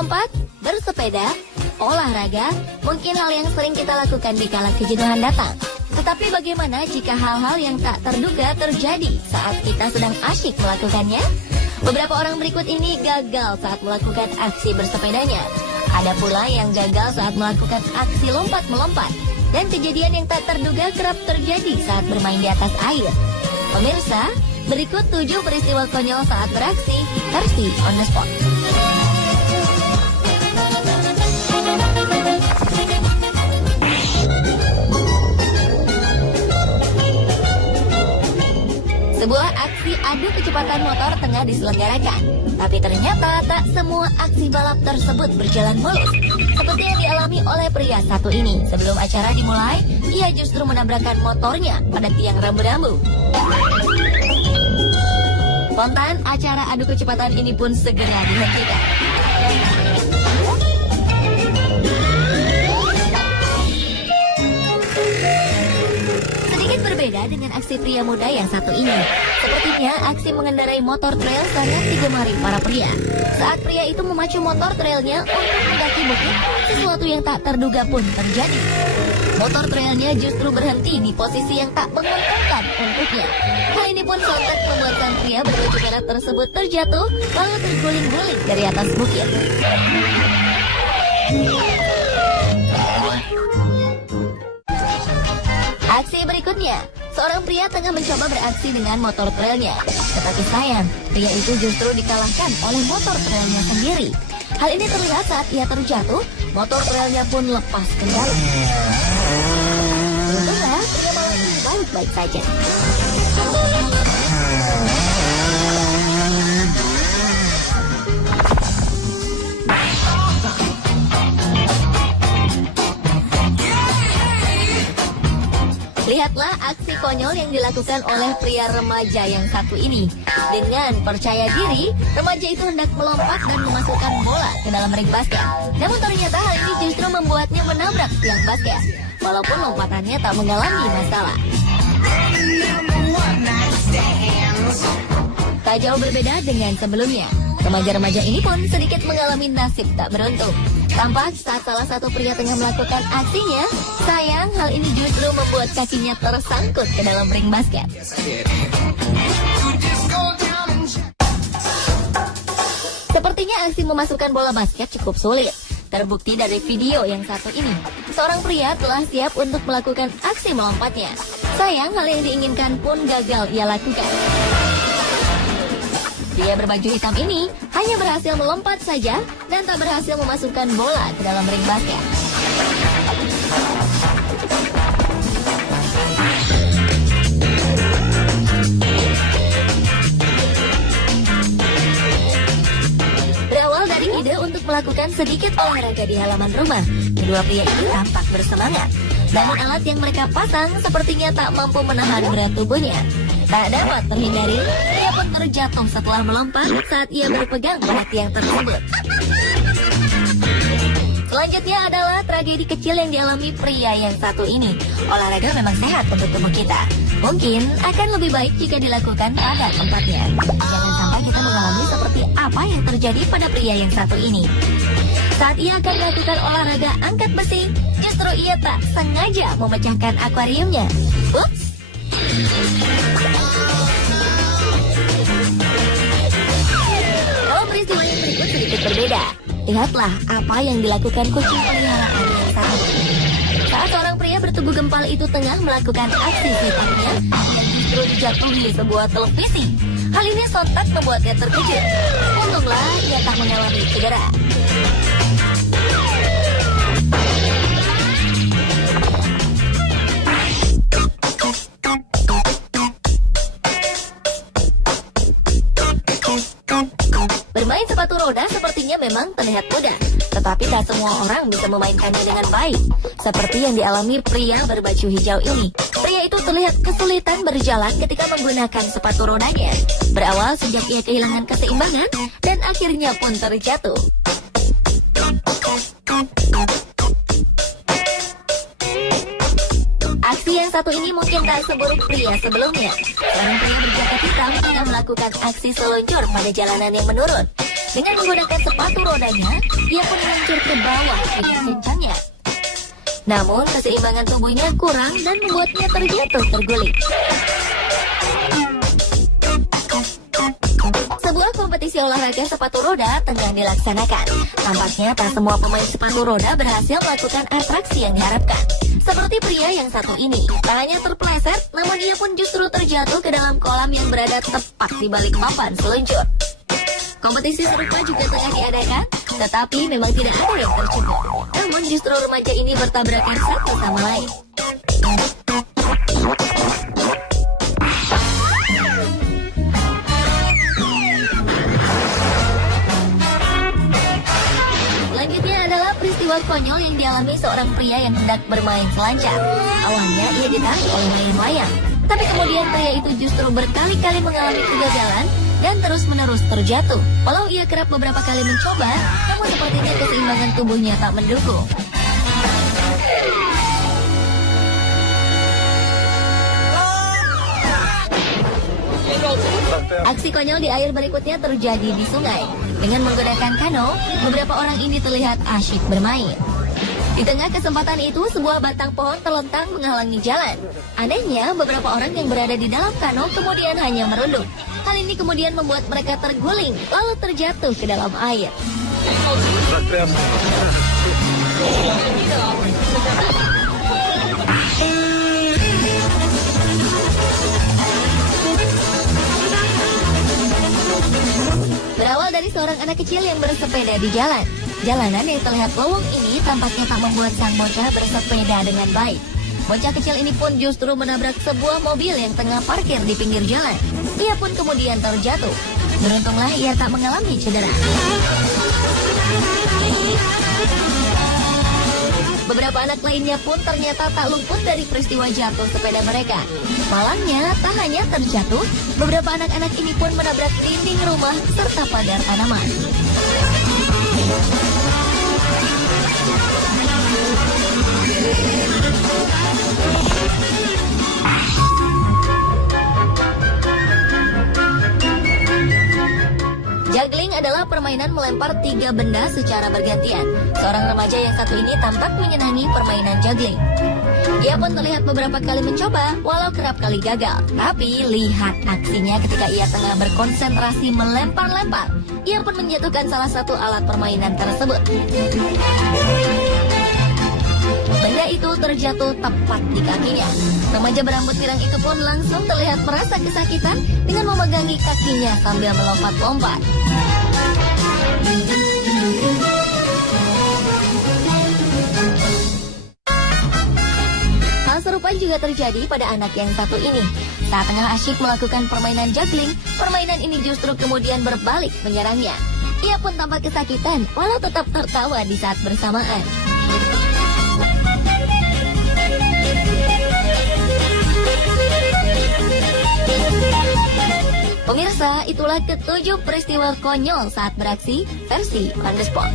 Melompat, bersepeda, olahraga, mungkin hal yang sering kita lakukan di kala kejenuhan datang. Tetapi bagaimana jika hal-hal yang tak terduga terjadi saat kita sedang asyik melakukannya? Beberapa orang berikut ini gagal saat melakukan aksi bersepedanya. Ada pula yang gagal saat melakukan aksi lompat-melompat. Dan kejadian yang tak terduga kerap terjadi saat bermain di atas air. Pemirsa, berikut 7 peristiwa konyol saat beraksi versi on the spot. Sebuah aksi adu kecepatan motor tengah diselenggarakan. Tapi ternyata tak semua aksi balap tersebut berjalan mulus. Seperti yang dialami oleh pria satu ini. Sebelum acara dimulai, ia justru menabrakkan motornya pada tiang rambu-rambu. Spontan, acara adu kecepatan ini pun segera dihentikan. Berbeda dengan aksi pria muda yang satu ini. Sepertinya aksi mengendarai motor trail sangat digemari para pria. Saat pria itu memacu motor trailnya untuk mendaki bukit, sesuatu yang tak terduga pun terjadi. Motor trailnya justru berhenti di posisi yang tak menguntungkan untuknya. Hal ini pun sontak membuat sang pria berbaju merah tersebut terjatuh lalu terguling-guling dari atas bukit. Aksi berikutnya, seorang pria tengah mencoba beraksi dengan motor trailnya. Tetapi sayang, pria itu justru dikalahkan oleh motor trailnya sendiri. Hal ini terlihat saat ia terjatuh, motor trailnya pun lepas kendali. Untunglah, pria malam ini baik-baik saja. Lihatlah aksi konyol yang dilakukan oleh pria remaja yang satu ini. Dengan percaya diri, remaja itu hendak melompat dan memasukkan bola ke dalam ring basket. Namun ternyata hal ini justru membuatnya menabrak tiang basket. Walaupun lompatannya tak mengalami masalah. Tak jauh berbeda dengan sebelumnya. Remaja-remaja ini pun sedikit mengalami nasib tak beruntung. Tampak saat salah satu pria tengah melakukan aksinya, sayang hal ini justru membuat kakinya tersangkut ke dalam ring basket. Sepertinya aksi memasukkan bola basket cukup sulit. Terbukti dari video yang satu ini. Seorang pria telah siap untuk melakukan aksi melompatnya. Sayang hal yang diinginkan pun gagal ia lakukan. Dia berbaju hitam ini hanya berhasil melompat saja dan tak berhasil memasukkan bola ke dalam ring basket. Berawal dari ide untuk melakukan sedikit olahraga di halaman rumah, kedua pria itu tampak bersemangat. Namun alat yang mereka pasang sepertinya tak mampu menahan berat tubuhnya. Tak dapat terhindari, ia pun terjatuh setelah melompat saat ia berpegang pada tiang tersebut. Selanjutnya adalah tragedi kecil yang dialami pria yang satu ini. Olahraga memang sehat untuk tubuh kita. Mungkin akan lebih baik jika dilakukan pada tempatnya. Jangan sampai kita mengalami seperti apa yang terjadi pada pria yang satu ini. Saat ia akan melakukan olahraga angkat besi, justru ia tak sengaja memecahkan akuariumnya. Ups! Kalau peristiwa yang berikut sedikit berbeda. Lihatlah apa yang dilakukan kucing peliharaan yang satu. Saat seorang pria bertubuh gempal itu tengah melakukan aksi sifatnya, yang justru dijatuhi sebuah televisi. Hal ini sontak membuatnya terkejut. Untunglah ia tak mengalami cedera. Bermain sepatu roda sepertinya memang terlihat mudah, tetapi tak semua orang bisa memainkannya dengan baik. Seperti yang dialami pria berbaju hijau ini. Pria itu terlihat kesulitan berjalan ketika menggunakan sepatu rodanya. Berawal sejak ia kehilangan keseimbangan dan akhirnya pun terjatuh. Aksi yang satu ini mungkin tak seburuk pria sebelumnya. Seorang pria berjaket hitam tengah melakukan aksi seluncur pada jalanan yang menurun. Dengan menggunakan sepatu rodanya, ia pun meluncur ke bawah dengan kencangnya. Namun, keseimbangan tubuhnya kurang dan membuatnya terjatuh terguling. Sebuah kompetisi olahraga sepatu roda tengah dilaksanakan. Tampaknya tak semua pemain sepatu roda berhasil melakukan atraksi yang diharapkan. Seperti pria yang satu ini, tak hanya terpeleset, namun ia pun justru terjatuh ke dalam kolam yang berada tepat di balik papan seluncur. Kompetisi serupa juga tengah diadakan, tetapi memang tidak ada yang tercebur. Namun justru remaja ini bertabrakan satu sama lain. Selanjutnya adalah peristiwa konyol yang dialami seorang pria yang hendak bermain selancar. Awalnya ia ditarik oleh layang-layang, tapi kemudian pria itu justru berkali-kali mengalami kegagalan dan terus-menerus terjatuh. Walau ia kerap beberapa kali mencoba, namun sepertinya keseimbangan tubuhnya tak mendukung. Aksi konyol di air berikutnya terjadi di sungai. Dengan menggunakan kano, beberapa orang ini terlihat asyik bermain. Di tengah kesempatan itu, sebuah batang pohon terlentang menghalangi jalan. Anehnya, beberapa orang yang berada di dalam kano kemudian hanya merunduk. Hal ini kemudian membuat mereka terguling, lalu terjatuh ke dalam air. Berawal dari seorang anak kecil yang bersepeda di jalan. Jalanan yang terlihat lowong ini tampaknya tak membuat sang bocah bersepeda dengan baik. Bocah kecil ini pun justru menabrak sebuah mobil yang tengah parkir di pinggir jalan. Ia pun kemudian terjatuh. Beruntunglah ia tak mengalami cedera. Beberapa anak lainnya pun ternyata tak luput dari peristiwa jatuh sepeda mereka. Malangnya, tak hanya terjatuh, beberapa anak-anak ini pun menabrak dinding rumah serta pagar tanaman. Juggling adalah permainan melempar 3 benda secara bergantian. Seorang remaja yang satu ini tampak menyenangi permainan juggling. Ia pun terlihat beberapa kali mencoba, walau kerap kali gagal. Tapi lihat aksinya ketika ia tengah berkonsentrasi melempar-lempar. Ia pun menjatuhkan salah satu alat permainan tersebut. Benda itu terjatuh tepat di kakinya. Remaja berambut pirang itu pun langsung terlihat merasa kesakitan dengan memegangi kakinya sambil melompat-lompat. Hal serupa juga terjadi pada anak yang satu ini. Saat tengah asyik melakukan permainan juggling, permainan ini justru kemudian berbalik menyerangnya. Ia pun tampak kesakitan, walau tetap tertawa di saat bersamaan. Pemirsa, itulah ke-7 peristiwa konyol saat beraksi versi On The Spot.